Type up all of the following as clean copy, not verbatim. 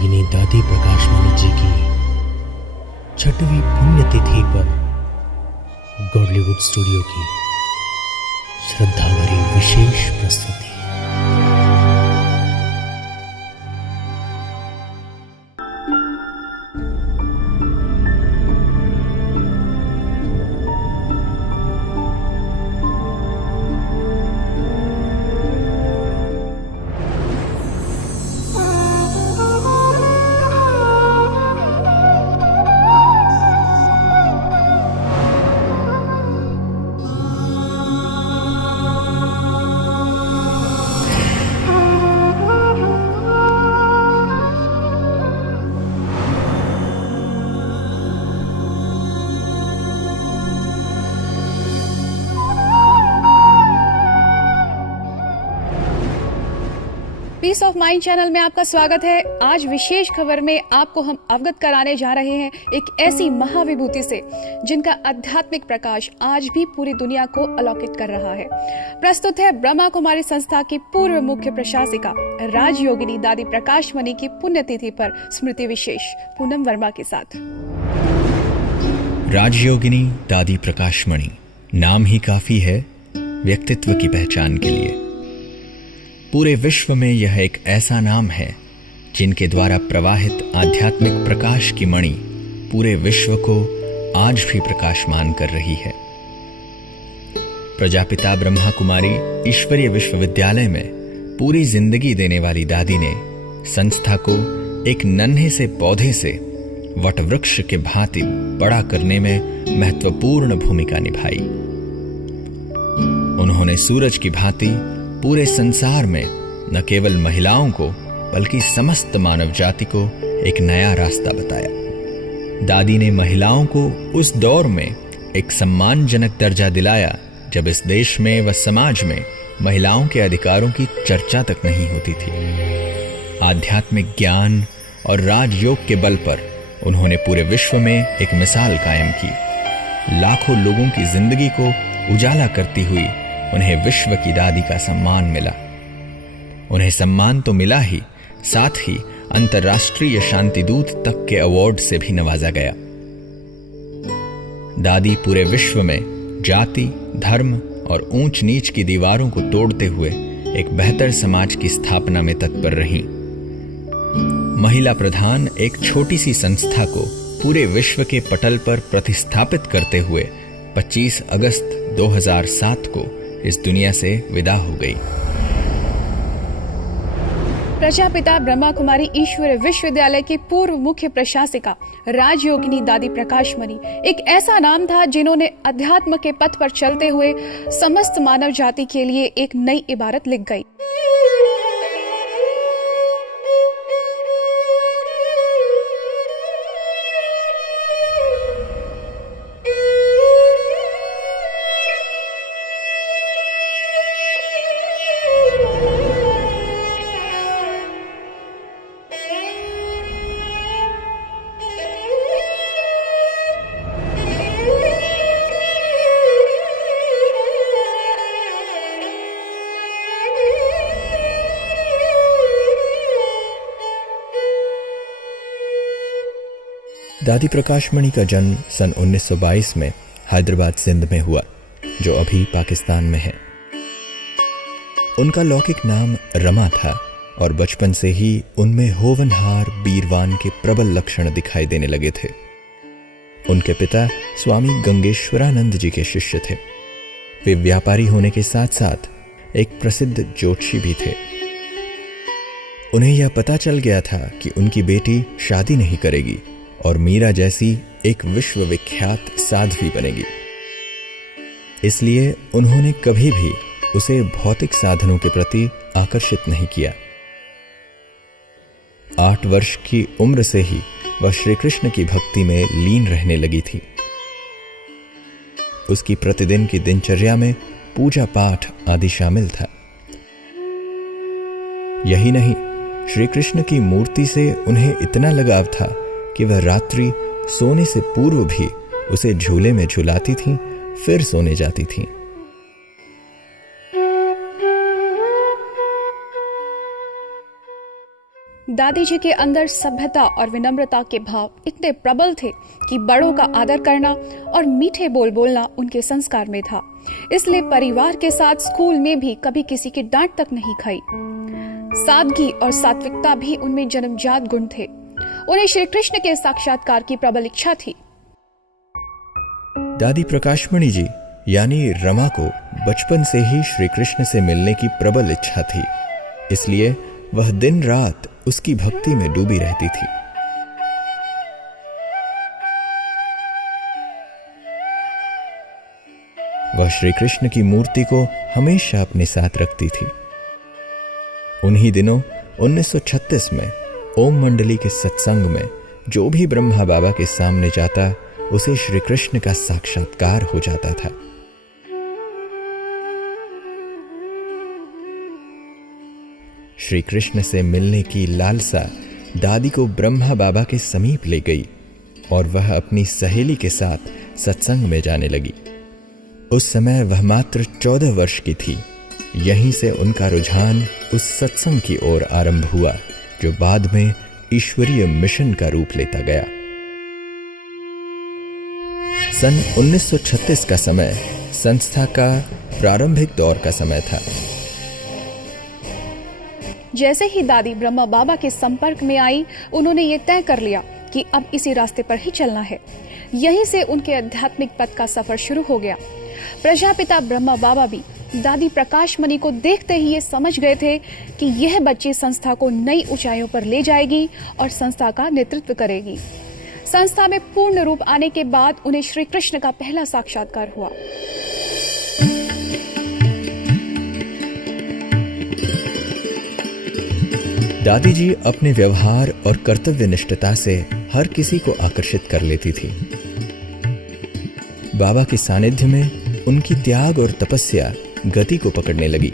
राजयोगिनी दादी प्रकाशमणि जी की 6वीं पुण्यतिथि पर गॉडलीवुड स्टूडियो की श्रद्धा भरी विशेष प्रस्तुति। पीस ऑफ माइंड चैनल में आपका स्वागत है। आज विशेष खबर में आपको हम अवगत कराने जा रहे हैं एक ऐसी महाविभूति से जिनका आध्यात्मिक प्रकाश आज भी पूरी दुनिया को अलौकिक कर रहा है। प्रस्तुत है ब्रह्मा कुमारी संस्था की पूर्व मुख्य प्रशासिका राजयोगिनी दादी प्रकाशमणि की पुण्यतिथि पर स्मृति विशेष पूनम वर्मा के साथ। राजयोगिनी दादी प्रकाशमणि नाम ही काफी है व्यक्तित्व की पहचान के लिए। पूरे विश्व में यह एक ऐसा नाम है जिनके द्वारा प्रवाहित आध्यात्मिक प्रकाश की मणि पूरे विश्व को आज भी प्रकाशमान कर रही है। प्रजापिता ब्रह्मा कुमारी ईश्वरीय विश्वविद्यालय में पूरी जिंदगी देने वाली दादी ने संस्था को एक नन्हे से पौधे से वटवृक्ष के भांति बड़ा करने में महत्वपूर्ण भूमिका निभाई। उन्होंने सूरज की भांति पूरे संसार में न केवल महिलाओं को बल्कि समस्त मानव जाति को एक नया रास्ता बताया। दादी ने महिलाओं को उस दौर में एक सम्मानजनक दर्जा दिलाया जब इस देश में व समाज में महिलाओं के अधिकारों की चर्चा तक नहीं होती थी। आध्यात्मिक ज्ञान और राजयोग के बल पर उन्होंने पूरे विश्व में एक मिसाल कायम की। लाखों लोगों की जिंदगी को उजाला करती हुई उन्हें विश्व की दादी का सम्मान मिला। उन्हें सम्मान तो मिला ही, साथ ही अंतर्राष्ट्रीय शांति दूत तक के अवार्ड से भी नवाजा गया। दादी पूरे विश्व में जाति, धर्म और ऊंच नीच की दीवारों को तोड़ते हुए एक बेहतर समाज की स्थापना में तत्पर रहीं। महिला प्रधान एक छोटी सी संस्था को पूरे विश्व के पटल पर प्रतिस्थापित करते हुए 25 अगस्त 2007 को इस दुनिया से विदा हो गई। प्रजापिता ब्रह्मा कुमारी ईश्वरीय विश्वविद्यालय की पूर्व मुख्य प्रशासिका राजयोगिनी दादी प्रकाशमणि एक ऐसा नाम था जिन्होंने अध्यात्म के पथ पर चलते हुए समस्त मानव जाति के लिए एक नई इबारत लिख गई। दादी प्रकाशमणि का जन्म सन 1922 में हैदराबाद सिंध में हुआ, जो अभी पाकिस्तान में है। उनका लौकिक नाम रमा था और बचपन से ही उनमें होनहार बीरवान के प्रबल लक्षण दिखाई देने लगे थे। उनके पिता स्वामी गंगेश्वरानंद जी के शिष्य थे। वे व्यापारी होने के साथ साथ एक प्रसिद्ध ज्योतिषी भी थे। उन्हें यह पता चल गया था कि उनकी बेटी शादी नहीं करेगी और मीरा जैसी एक विश्वविख्यात साध्वी बनेगी। इसलिए उन्होंने कभी भी उसे भौतिक साधनों के प्रति आकर्षित नहीं किया। 8 वर्ष की उम्र से ही वह श्री कृष्ण की भक्ति में लीन रहने लगी थी। उसकी प्रतिदिन की दिनचर्या में पूजा पाठ आदि शामिल था। यही नहीं, श्री कृष्ण की मूर्ति से उन्हें इतना लगाव था कि वह रात्रि सोने से पूर्व भी उसे झूले में झुलाती थीं, फिर सोने जाती थीं। दादी जी के अंदर सभ्यता और विनम्रता के भाव इतने प्रबल थे कि बड़ों का आदर करना और मीठे बोल बोलना उनके संस्कार में था। इसलिए परिवार के साथ स्कूल में भी कभी किसी की डांट तक नहीं खाई। सादगी और सात्विकता भी उनमें जन्मजात गुण थे। उन्हें श्री कृष्ण के साक्षात्कार की प्रबल इच्छा थी। दादी प्रकाशमणि जी यानी रमा को बचपन से ही श्री कृष्ण से मिलने की प्रबल इच्छा थी, इसलिए वह दिन रात उसकी भक्ति में डूबी रहती थी। वह श्री कृष्ण की मूर्ति को हमेशा अपने साथ रखती थी। उन्हीं दिनों 1936 में ओम मंडली के सत्संग में जो भी ब्रह्मा बाबा के सामने जाता उसे श्री कृष्ण का साक्षात्कार हो जाता था। श्री कृष्ण से मिलने की लालसा दादी को ब्रह्मा बाबा के समीप ले गई और वह अपनी सहेली के साथ सत्संग में जाने लगी। उस समय वह मात्र 14 वर्ष की थी। यहीं से उनका रुझान उस सत्संग की ओर आरंभ हुआ जो बाद में ईश्वरीय मिशन का रूप लेता गया। सन 1936 का समय संस्था का प्रारंभिक दौर का समय था। जैसे ही दादी ब्रह्मा बाबा के संपर्क में आई, उन्होंने ये तय कर लिया कि अब इसी रास्ते पर ही चलना है। यहीं से उनके आध्यात्मिक पथ का सफर शुरू हो गया। प्रजापिता ब्रह्मा बाबा भी दादी प्रकाशमणि को देखते ही ये समझ गए थे कि यह बच्ची संस्था को नई ऊंचाइयों पर ले जाएगी और संस्था का नेतृत्व करेगी। संस्था में पूर्ण रूप आने के बाद उन्हें श्री कृष्ण का पहला साक्षात्कार हुआ। दादी जी अपने व्यवहार और कर्तव्य निष्ठता से हर किसी को आकर्षित कर लेती थी। बाबा के सानिध्य में उनकी त्याग और तपस्या गति को पकड़ने लगी।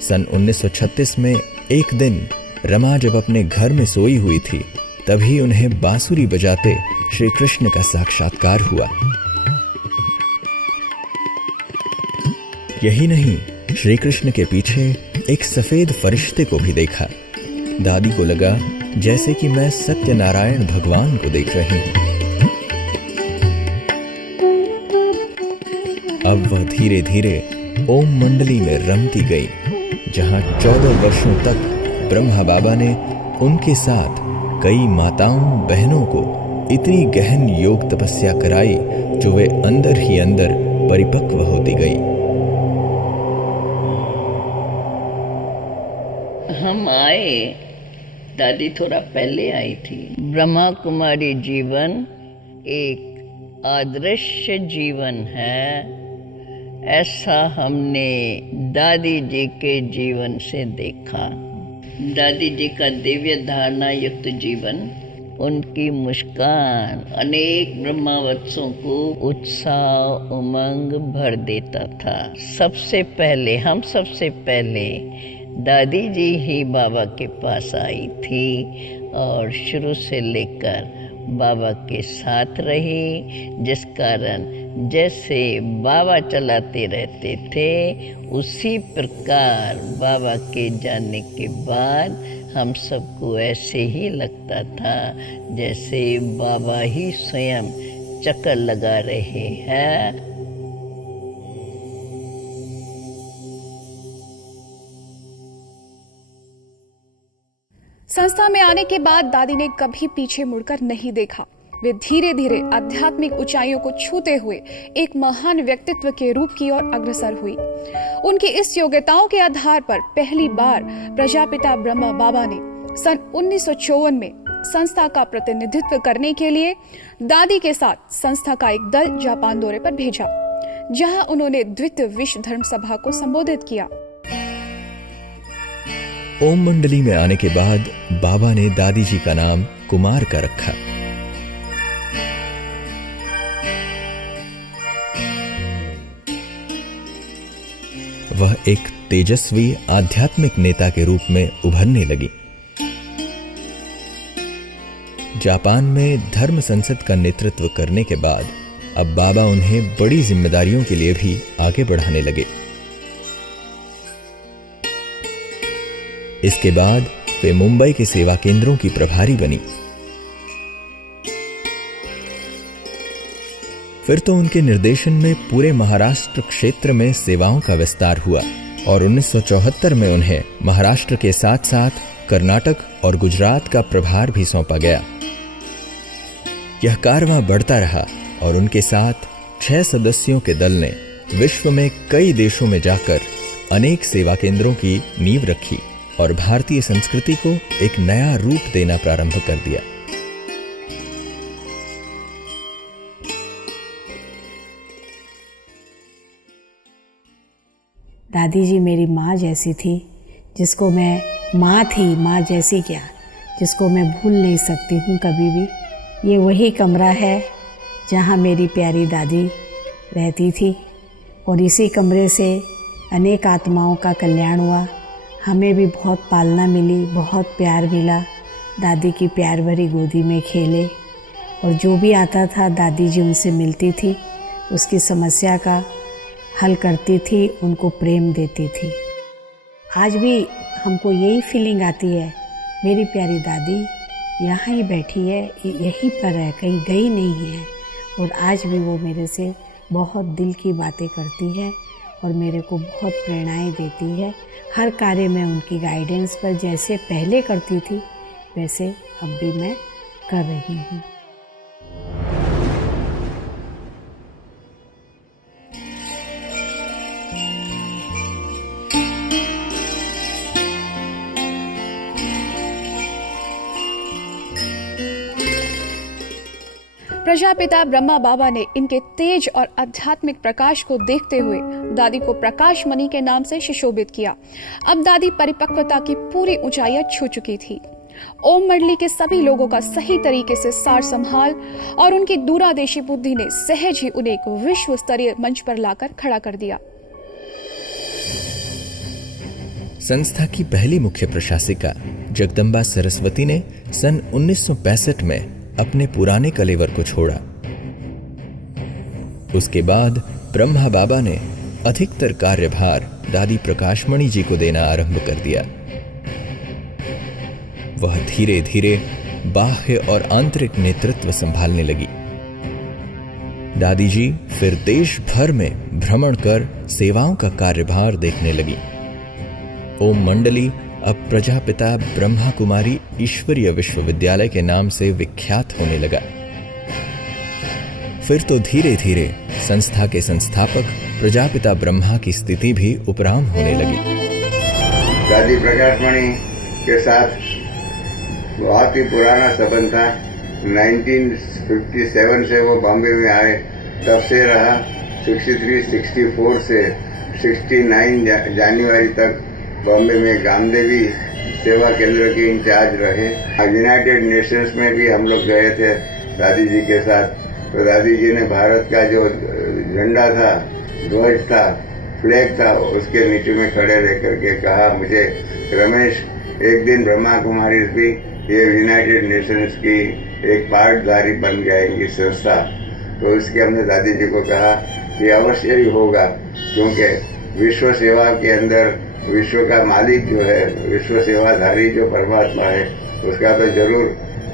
सन 1936 में एक दिन रमा जब अपने घर में सोई हुई थी, तभी उन्हें बांसुरी बजाते श्री कृष्ण का साक्षात्कार हुआ। यही नहीं, श्री कृष्ण के पीछे एक सफेद फरिश्ते को भी देखा। दादी को लगा जैसे कि मैं सत्यनारायण भगवान को देख रही हूं। अब वह धीरे धीरे ओम मंडली में रमती गई, जहां 14 वर्षों तक ब्रह्मा बाबा ने उनके साथ कई माताओं बहनों को इतनी गहन योग तपस्या कराई जो वे अंदर ही अंदर परिपक्व होती गई। हम आए, दादी थोड़ा पहले आई थी। ब्रह्मा कुमारी जीवन एक आदर्श जीवन है, ऐसा हमने दादी जी के जीवन से देखा। दादी जी का दिव्य धारणा युक्त जीवन, उनकी मुस्कान अनेक ब्रह्मावत्सों को उत्साह उमंग भर देता था। सबसे पहले दादी जी ही बाबा के पास आई थी और शुरू से लेकर बाबा के साथ रही, जिस कारण जैसे बाबा चलाते रहते थे उसी प्रकार बाबा के जाने के बाद हम सबको ऐसे ही लगता था जैसे बाबा ही स्वयं चक्कर लगा रहे हैं। संस्था में आने के बाद दादी ने कभी पीछे मुड़कर नहीं देखा। वे धीरे धीरे आध्यात्मिक ऊंचाइयों को छूते हुए एक महान व्यक्तित्व के रूप की ओर अग्रसर हुई। उनकी इस योग्यताओं के आधार पर पहली बार प्रजापिता ब्रह्मा बाबा ने सन 1954 में संस्था का प्रतिनिधित्व करने के लिए दादी के साथ संस्था का एक दल जापान दौरे पर भेजा, जहां उन्होंने द्वितीय विश्व धर्म सभा को संबोधित किया। ओम मंडली में आने के बाद बाबा ने दादी जी का नाम कुमार का रखा। वह एक तेजस्वी आध्यात्मिक नेता के रूप में उभरने लगी। जापान में धर्म संसद का नेतृत्व करने के बाद अब बाबा उन्हें बड़ी जिम्मेदारियों के लिए भी आगे बढ़ाने लगे। इसके बाद वे मुंबई के सेवा केंद्रों की प्रभारी बनी। फिर तो उनके निर्देशन में पूरे महाराष्ट्र क्षेत्र में सेवाओं का विस्तार हुआ और 1974 में उन्हें महाराष्ट्र के साथ साथ कर्नाटक और गुजरात का प्रभार भी सौंपा गया। यह कारवां बढ़ता रहा और उनके साथ 6 सदस्यों के दल ने विश्व में कई देशों में जाकर अनेक सेवा केंद्रों की नींव रखी और भारतीय संस्कृति को एक नया रूप देना प्रारंभ कर दिया। दादी जी मेरी माँ जैसी थी, जिसको मैं माँ थी, माँ जैसी क्या, जिसको मैं भूल नहीं सकती हूँ कभी भी। ये वही कमरा है जहाँ मेरी प्यारी दादी रहती थी और इसी कमरे से अनेक आत्माओं का कल्याण हुआ। हमें भी बहुत पालना मिली, बहुत प्यार मिला। दादी की प्यार भरी गोदी में खेले और जो भी आता था दादी जी उनसे मिलती थी, उसकी समस्या का हल करती थी, उनको प्रेम देती थी। आज भी हमको यही फीलिंग आती है, मेरी प्यारी दादी यहाँ ही बैठी है, यहीं पर है, कहीं गई नहीं है। और आज भी वो मेरे से बहुत दिल की बातें करती है और मेरे को बहुत प्रेरणाएं देती है। हर कार्य में उनकी गाइडेंस पर जैसे पहले करती थी वैसे अब भी मैं कर रही हूँ। प्रजापिता ब्रह्मा बाबा ने इनके तेज और आध्यात्मिक प्रकाश को देखते हुए दादी को प्रकाश मणि के नाम से सुशोभित किया। अब दादी परिपक्वता की पूरी ऊंचाइयां छू चुकी थी। ओम मंडली के सभी लोगों का सही तरीके से सार संभाल और उनकी दूरदर्शी बुद्धि ने सहज ही उन्हें एक विश्व स्तरीय मंच पर लाकर खड़ा कर दिया। संस्था की पहली मुख्य प्रशासिका जगदम्बा सरस्वती ने सन 1965 में अपने पुराने कलेवर को छोड़ा। उसके बाद ब्रह्मा बाबा ने अधिकतर कार्यभार दादी प्रकाशमणि जी को देना आरंभ कर दिया। वह धीरे धीरे बाह्य और आंतरिक नेतृत्व संभालने लगी। दादी जी फिर देश भर में भ्रमण कर सेवाओं का कार्यभार देखने लगी। ओम मंडली अब प्रजापिता ब्रह्मा कुमारी ईश्वरीय विश्वविद्यालय के नाम से विख्यात होने लगा। फिर तो धीरे धीरे संस्था के संस्थापक प्रजापिता ब्रह्मा की स्थिति भी उपराम होने लगी। दादी प्रकाशमणि के साथ बहुत ही पुराना संबंध था। 1957 से वो बॉम्बे में आए, तब से रहा। 63, 64 से 69 जनवरी तक बॉम्बे में गामदेवी सेवा केंद्र के इंचार्ज रहे। यूनाइटेड नेशंस में भी हम लोग गए थे दादी जी के साथ। तो दादी जी ने भारत का जो झंडा था, ध्वज था, फ्लैग था, उसके नीचे में खड़े रह करके कहा, मुझे रमेश, एक दिन ब्रह्मा कुमारी भी ये यूनाइटेड नेशंस की एक पार्टधारी बन जाएंगी संस्था। तो उसके हमने दादी जी को कहा कि अवश्य ही होगा, क्योंकि विश्व सेवा के अंदर विश्व का मालिक जो है, विश्व सेवाधारी जो परमात्मा है, उसका तो जरूर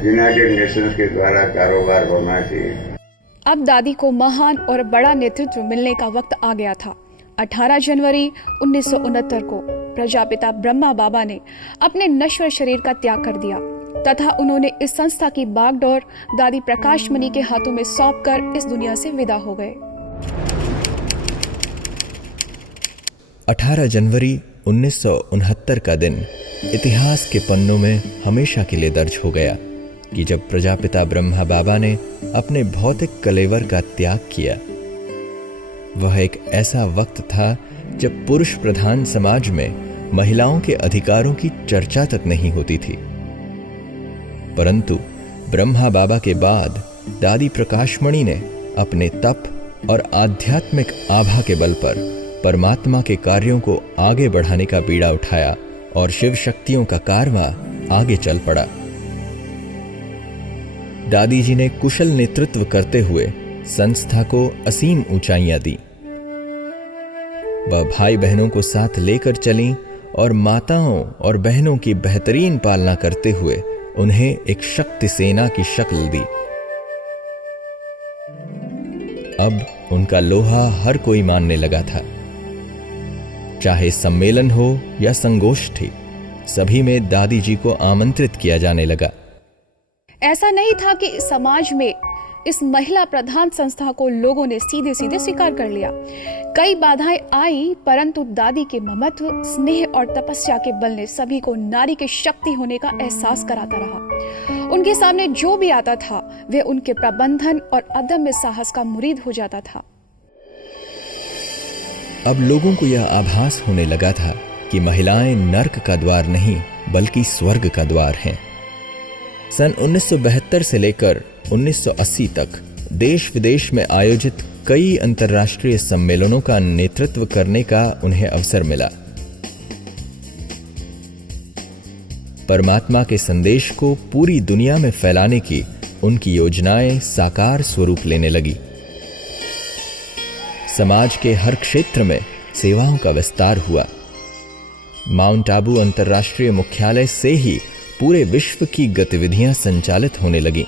यूनाइटेड नेशंस के द्वारा कारोबार होना चाहिए। अब दादी को महान और बड़ा नेतृत्व मिलने का वक्त आ गया था। 18 जनवरी 1969 को प्रजापिता ब्रह्मा बाबा ने अपने नश्वर शरीर का त्याग कर दिया तथा उन्होंने इस संस्था की बागडोर दादी प्रकाशमणि के हाथों में सौंपकर इस दुनिया से विदा हो गए। 18 जनवरी 1969 का दिन इतिहास के पन्नों में हमेशा के लिए दर्ज हो गया कि जब प्रजापिता ब्रह्मा बाबा ने अपने भौतिक कलेवर का त्याग किया। वह एक ऐसा वक्त था जब पुरुष प्रधान समाज में महिलाओं के अधिकारों की चर्चा तक नहीं होती थी, परंतु ब्रह्मा बाबा के बाद दादी प्रकाशमणि ने अपने तप और आध्यात्मिक आभा के बल पर परमात्मा के कार्यों को आगे बढ़ाने का बीड़ा उठाया और शिव शक्तियों का कारवां आगे चल पड़ा। दादी जी ने कुशल नेतृत्व करते हुए संस्था को असीम ऊंचाइयां दी। वह भाई बहनों को साथ लेकर चलीं और माताओं और बहनों की बेहतरीन पालना करते हुए उन्हें एक शक्ति सेना की शक्ल दी। अब उनका लोहा हर कोई मानने लगा था। चाहे सम्मेलन हो या संगोष्ठी, सभी में दादी जी को आमंत्रित किया जाने लगा। ऐसा नहीं था कि समाज में इस महिला प्रधान संस्था को लोगों ने सीधे सीधे स्वीकार कर लिया। कई बाधाएं आई, परंतु दादी के ममत्व, स्नेह और तपस्या के बल ने सभी को नारी के शक्ति होने का एहसास कराता रहा। उनके सामने जो भी आता था वे उनके प्रबंधन और अदम्य साहस का मुरीद हो जाता था। अब लोगों को यह आभास होने लगा था कि महिलाएं नर्क का द्वार नहीं बल्कि स्वर्ग का द्वार हैं। सन 1972 से लेकर 1980 तक देश विदेश में आयोजित कई अंतर्राष्ट्रीय सम्मेलनों का नेतृत्व करने का उन्हें अवसर मिला। परमात्मा के संदेश को पूरी दुनिया में फैलाने की उनकी योजनाएं साकार स्वरूप लेने लगी। समाज के हर क्षेत्र में सेवाओं का विस्तार हुआ। माउंट आबू अंतर्राष्ट्रीय मुख्यालय से ही पूरे विश्व की गतिविधियां संचालित होने लगी।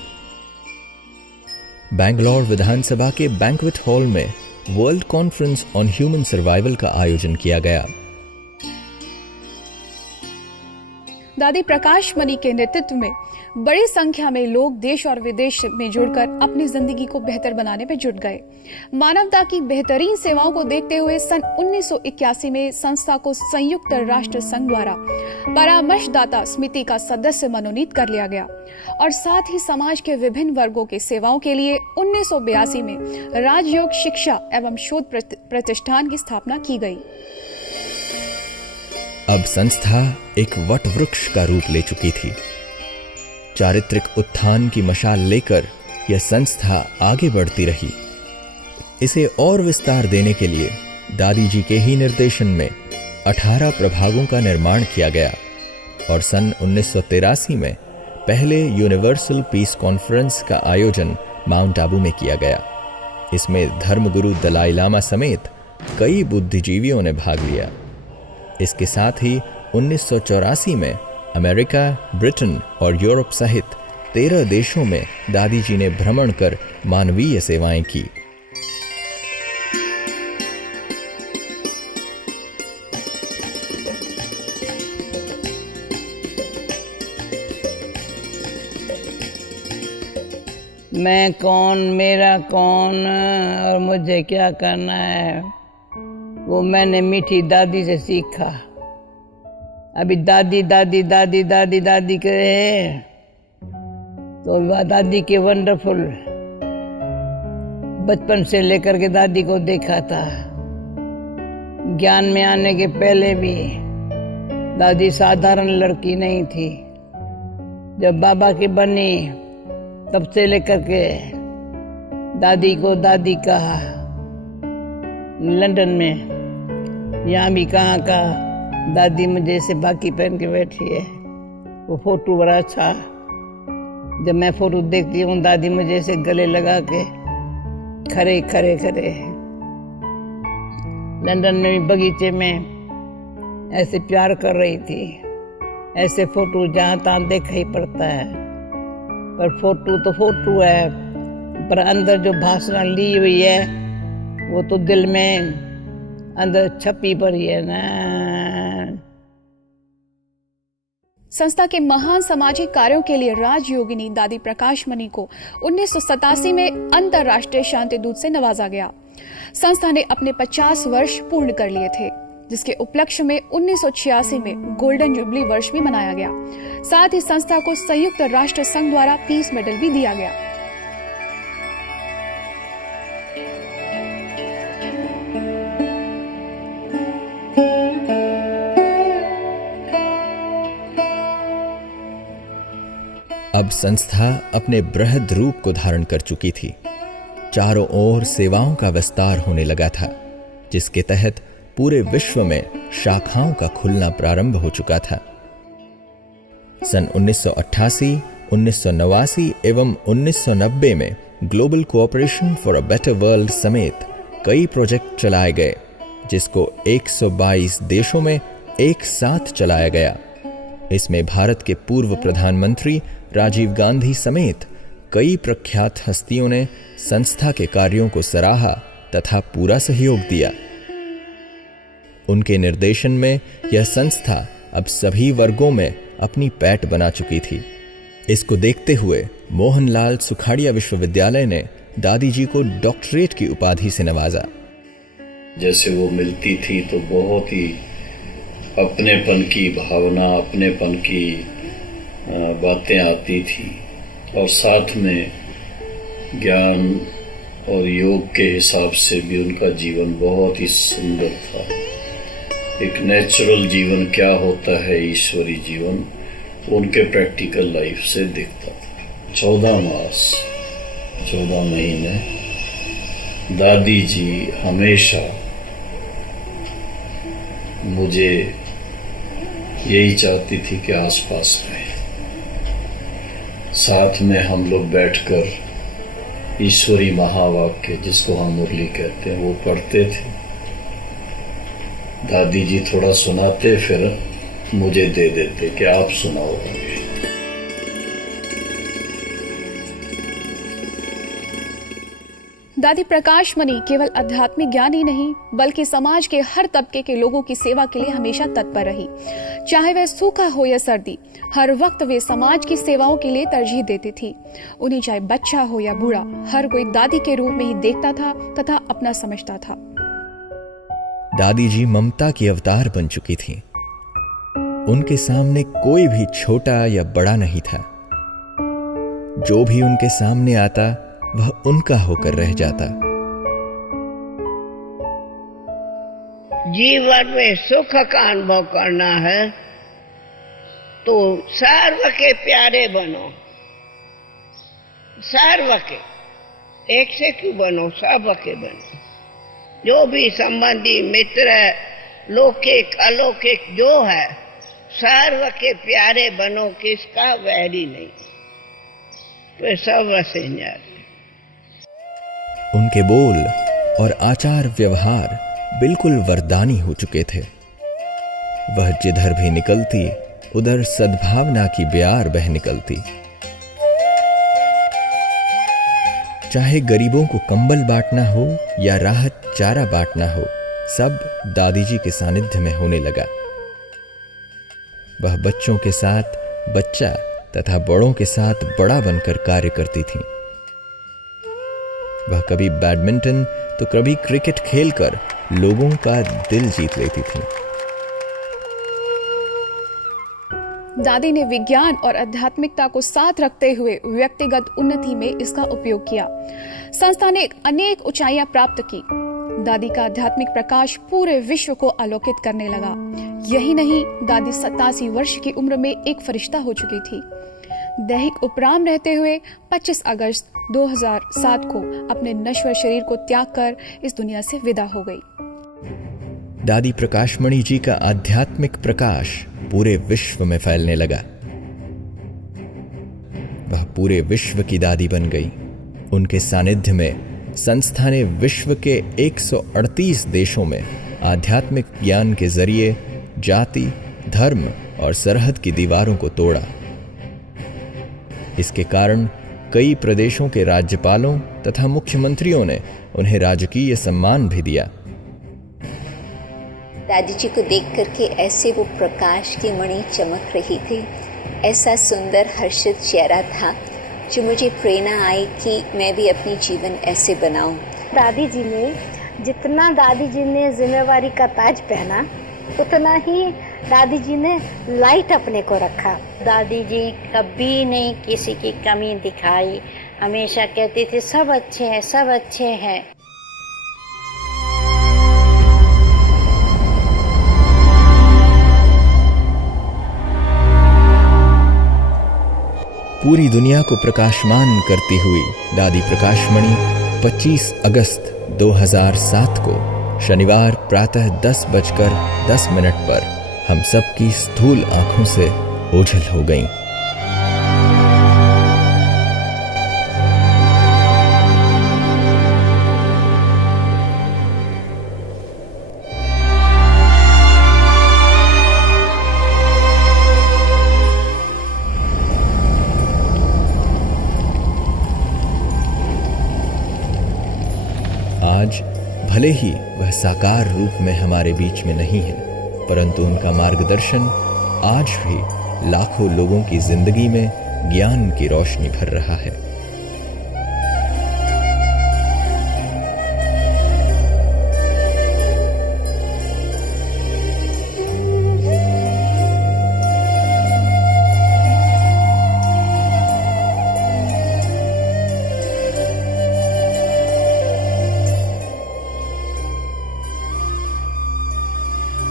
बैंगलोर विधानसभा के बैंक्वेट हॉल में world conference on human survival का आयोजन किया गया। दादी प्रकाश मणि के नेतृत्व में बड़ी संख्या में लोग देश और विदेश में जुड़कर अपनी जिंदगी को बेहतर बनाने में जुट गए। मानवता की बेहतरीन सेवाओं को देखते हुए सन 1981 में संस्था को संयुक्त राष्ट्र संघ द्वारा परामर्शदाता समिति का सदस्य मनोनीत कर लिया गया और साथ ही समाज के विभिन्न वर्गों के सेवाओं के लिए 1982 में राजयोग शिक्षा एवं शोध प्रतिष्ठान की स्थापना की गई। अब संस्था एक वट वृक्ष का रूप ले चुकी थी। चारित्रिक उत्थान की मशाल लेकर यह संस्था आगे बढ़ती रही। इसे और विस्तार देने के लिए दादी जी के ही निर्देशन में 18 प्रभागों का निर्माण किया गया और सन 1983 में पहले यूनिवर्सल पीस कॉन्फ्रेंस का आयोजन माउंट आबू में किया गया। इसमें धर्मगुरु दलाई लामा समेत कई बुद्धिजीवियों ने भाग लिया। इसके साथ ही 1984 में अमेरिका, ब्रिटेन और यूरोप सहित 13 देशों में दादी जी ने भ्रमण कर मानवीय सेवाएं की। मैं कौन, मेरा कौन और मुझे क्या करना है, वो मैंने मीठी दादी से सीखा। अभी दादी दादी दादी दादी दादी कहे तो दादी के वंडरफुल बचपन से लेकर के दादी को देखा था। ज्ञान में आने के पहले भी दादी साधारण लड़की नहीं थी। जब बाबा की बनी तब से लेकर के दादी को दादी कहा। लंदन में यहाँ भी कहाँ का दादी मुझे ऐसे बाकी पहन के बैठी है। वो फोटो बड़ा अच्छा, जब मैं फोटो देखती हूँ दादी मुझे ऐसे गले लगा के खड़े खड़े खड़े। लंदन में भी बगीचे में ऐसे प्यार कर रही थी। ऐसे फोटो जहाँ तहाँ देखा ही पड़ता है, पर फोटो तो फोटो है, पर अंदर जो भाषा ली हुई है वो तो दिल में अंदर छपी पड़ी है ना। संस्था के महान सामाजिक कार्यों के लिए राजयोगिनी दादी प्रकाश मणि को 1987 में अंतर्राष्ट्रीय शांति दूत से नवाजा गया। संस्था ने अपने 50 वर्ष पूर्ण कर लिए थे, जिसके उपलक्ष्य में 1986 में गोल्डन जुबली वर्ष भी मनाया गया। साथ ही संस्था को संयुक्त राष्ट्र संघ द्वारा पीस मेडल भी दिया गया। अब संस्था अपने बृहद रूप को धारण कर चुकी थी। चारों ओर सेवाओं का विस्तार होने लगा था, जिसके तहत पूरे विश्व में शाखाओं का खुलना प्रारंभ हो चुका था। सन 1988, 1989 एवं 1990 में global cooperation for a better world समेत कई प्रोजेक्ट चलाए गए, जिसको 122 देशों में एक साथ चलाया गया। इसमें भारत के पूर्व प्रधानमंत्री राजीव गांधी समेत कई प्रख्यात हस्तियों ने संस्था के कार्यों को सराहा तथा पूरा सहयोग दिया। उनके निर्देशन में यह संस्था अब सभी वर्गों में अपनी पैठ बना चुकी थी। इसको देखते हुए मोहनलाल सुखाड़िया विश्वविद्यालय ने दादी जी को डॉक्टरेट की उपाधि से नवाजा। जैसे वो मिलती थी तो बहुत ही अपनेपन की भावना, अपनेपन की बातें आती थी और साथ में ज्ञान और योग के हिसाब से भी उनका जीवन बहुत ही सुंदर था। एक नेचुरल जीवन क्या होता है, ईश्वरी जीवन, उनके प्रैक्टिकल लाइफ से दिखता था। 14 मास 14 महीने दादी जी हमेशा मुझे यही चाहती थी कि आसपास रहे, साथ में हम लोग बैठकर ईश्वरी महावाक्य जिसको हम मुरली कहते हैं वो पढ़ते थे। दादी जी थोड़ा सुनाते, फिर मुझे दे देते कि आप सुनाओ। दादी प्रकाश मणि केवल आध्यात्मिक ज्ञान ही नहीं बल्कि समाज के हर तबके के लोगों की सेवा के लिए हमेशा तत्पर रही। चाहे वह सूखा हो या सर्दी, हर वक्त वे समाज की सेवाओं के लिए तरजीह देती थी। उन्हें चाहे बच्चा हो या बूढ़ा, हर कोई दादी के रूप में ही देखता था तथा अपना समझता था। दादी जी ममता की अवतार बन चुकी थी। उनके सामने कोई भी छोटा या बड़ा नहीं था। जो भी उनके सामने आता वह उनका होकर रह जाता। जीवन में सुख का अनुभव करना है तो सर्व के प्यारे बनो। सर्व के, एक से क्यों बनो, सब के बनो। जो भी संबंधी मित्र लौकिक अलौकिक जो है, सर्व के प्यारे बनो, किसका वैरी नहीं, तो सर्व से जाते। उनके बोल और आचार व्यवहार बिल्कुल वरदानी हो चुके थे। वह जिधर भी निकलती उधर सद्भावना की ब्यार बह निकलती। चाहे गरीबों को कंबल बांटना हो या राहत चारा बांटना हो, सब दादी जी के सानिध्य में होने लगा। वह बच्चों के साथ बच्चा तथा बड़ों के साथ बड़ा बनकर कार्य करती थीं। वह कभी बैडमिंटन तो कभी क्रिकेट खेलकर लोगों का दिल जीत लेती थीं। दादी ने विज्ञान और आध्यात्मिकता को साथ रखते हुए व्यक्तिगत उन्नति में इसका उपयोग किया। संस्था ने अनेक ऊंचाइयां प्राप्त की। दादी का आध्यात्मिक प्रकाश पूरे विश्व को आलोकित करने लगा। यही नहीं, दादी 87 वर्ष की उम्र में एक फरिश्ता हो चुकी थी। दैहिक उपराम रहते हुए 25 अगस्त 2007 को अपने नश्वर शरीर को त्याग कर इस दुनिया से विदा हो गई। दादी प्रकाशमणि जी का आध्यात्मिक प्रकाश पूरे विश्व में फैलने लगा। वह पूरे विश्व की दादी बन गई। उनके सानिध्य में संस्था ने विश्व के 138 देशों में आध्यात्मिक ज्ञान के जरिए जाति, धर्म और सरहद की दीवारों को तोड़ा। इसके कारण कई प्रदेशों के राज्यपालों तथा मुख्यमंत्रियों ने उन्हें राजकीय सम्मान भी दिया। दादी जी को देख करके ऐसे वो प्रकाश की मणि चमक रही थी। ऐसा सुंदर हर्षित चेहरा था जो मुझे प्रेरणा आई कि मैं भी अपनी जीवन ऐसे बनाऊं। दादी जी ने जितना दादी जी ने जिम्मेवारी का ताज पहना, उतना ही दादी जी ने लाइट अपने को रखा। दादी जी कभी नहीं किसी की कमी दिखाई, हमेशा कहती थी सब अच्छे हैं, सब अच्छे हैं। पूरी दुनिया को प्रकाशमान करती हुई दादी प्रकाशमणि 25 अगस्त 2007 को शनिवार प्रातः 10:10 पर हम सबकी स्थूल आंखों से ओझल हो गईं। भले ही वह साकार रूप में हमारे बीच में नहीं है, परंतु उनका मार्गदर्शन आज भी लाखों लोगों की जिंदगी में ज्ञान की रोशनी भर रहा है।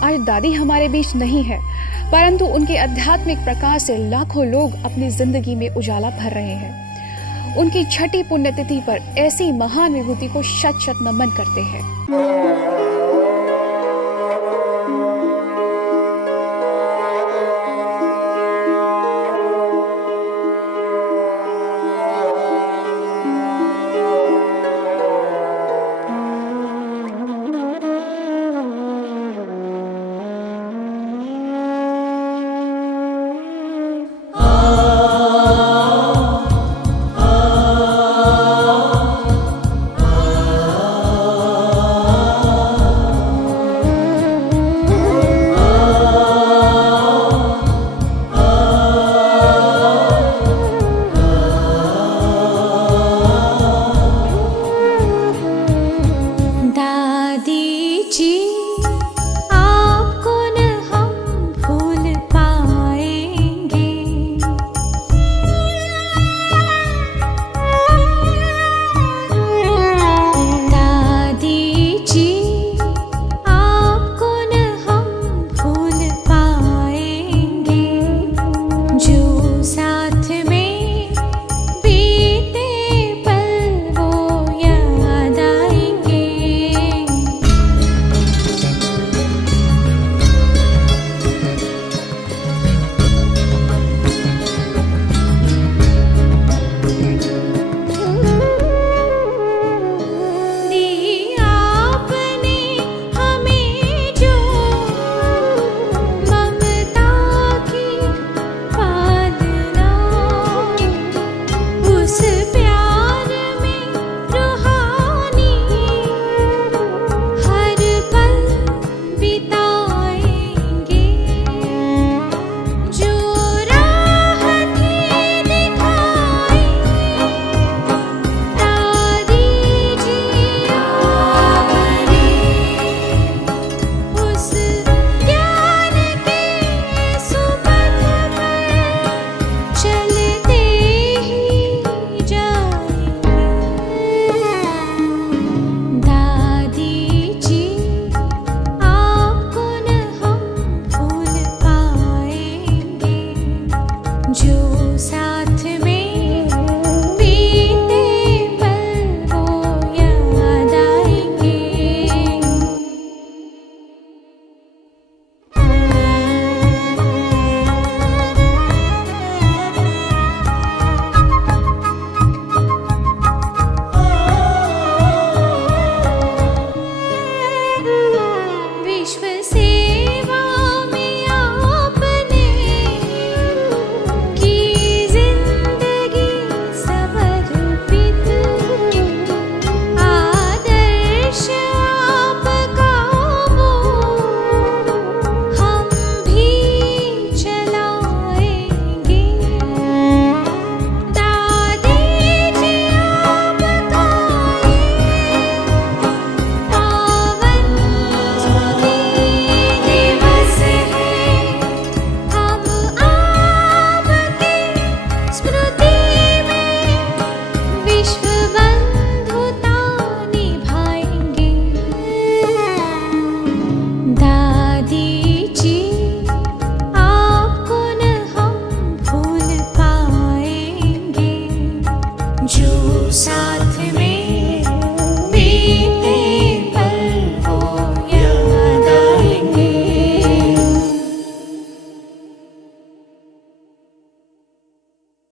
आज दादी हमारे बीच नहीं है, परंतु उनके आध्यात्मिक प्रकाश से लाखों लोग अपनी जिंदगी में उजाला भर रहे हैं। उनकी छठी पुण्यतिथि पर ऐसी महान विभूति को शत शत नमन करते हैं।